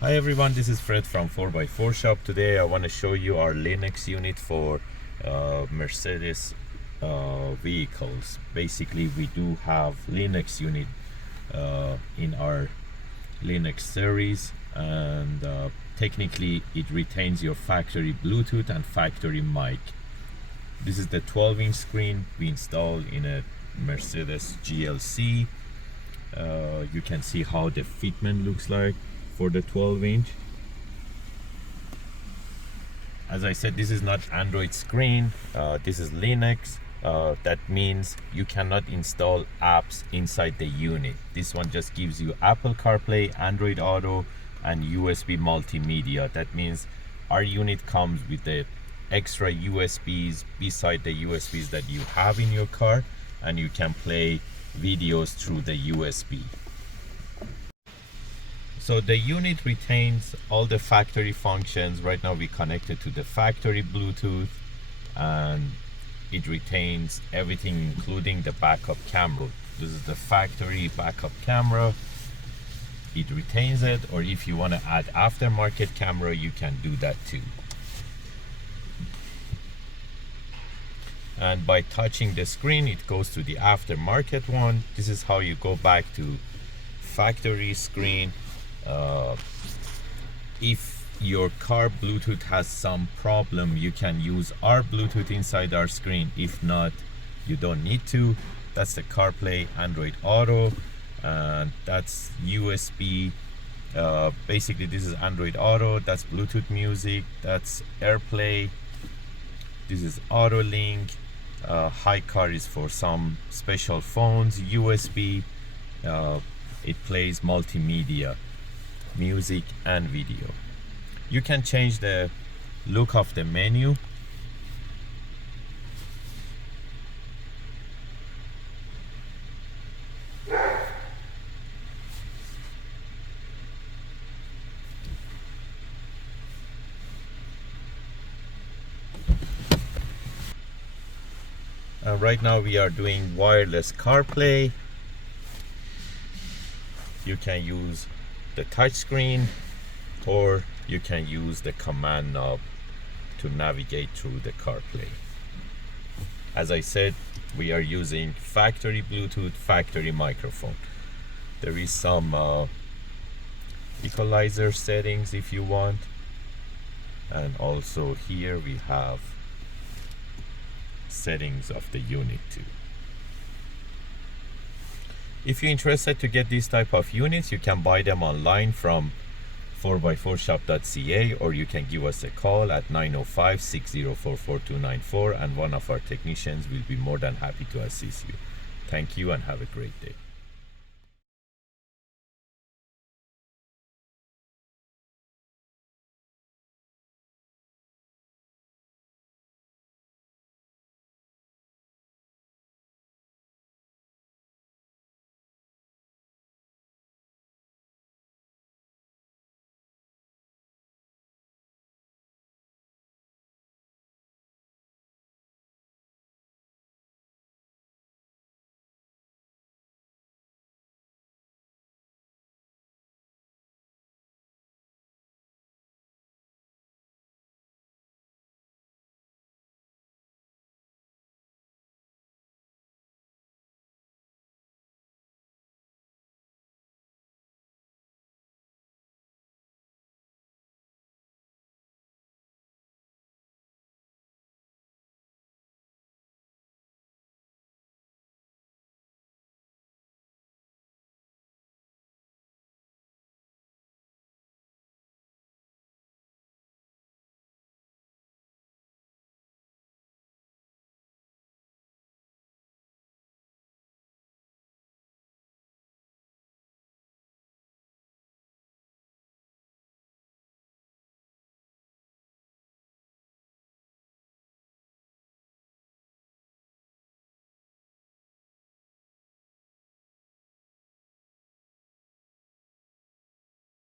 Hi everyone, this is Fred from 4x4 Shop. Today I want to show you our Linux unit for Mercedes vehicles. Basically we do have Linux unit in our Linux series, and technically it retains your factory Bluetooth and factory mic. This is the 12-inch screen we installed in a Mercedes GLC. You can see how the fitment looks like for the 12-inch. As I said, this is not Android screen, this is Linux. That means you cannot install apps inside the unit. This one just gives you Apple CarPlay, Android Auto, and USB multimedia. That means our unit comes with the extra USBs beside the USBs that you have in your car, and you can play videos through the USB. So the unit retains all the factory functions. Right now we connected to the factory Bluetooth, and it retains everything including the backup camera. This is the factory backup camera. It retains it, or if you want to add aftermarket camera, you can do that too. And by touching the screen, it goes to the aftermarket one. This is how you go back to factory screen. If your car Bluetooth has some problem, you can use our Bluetooth inside our screen. If not, you don't need to. That's the CarPlay, Android Auto, and that's USB. Basically this is Android Auto, that's Bluetooth music, that's AirPlay, this is Auto Link. High car is for some special phones. USB, it plays multimedia, music and video. You can change the look of the menu. Right now we are doing wireless CarPlay. You can use the touch screen, or you can use the command knob to navigate through the CarPlay. As I said, we are using factory Bluetooth, factory microphone. There is some equalizer settings if you want, and also here we have settings of the unit too. If you're interested to get these type of units, you can buy them online from 4x4shop.ca, or you can give us a call at 905-604-4294, and one of our technicians will be more than happy to assist you. Thank you and have a great day.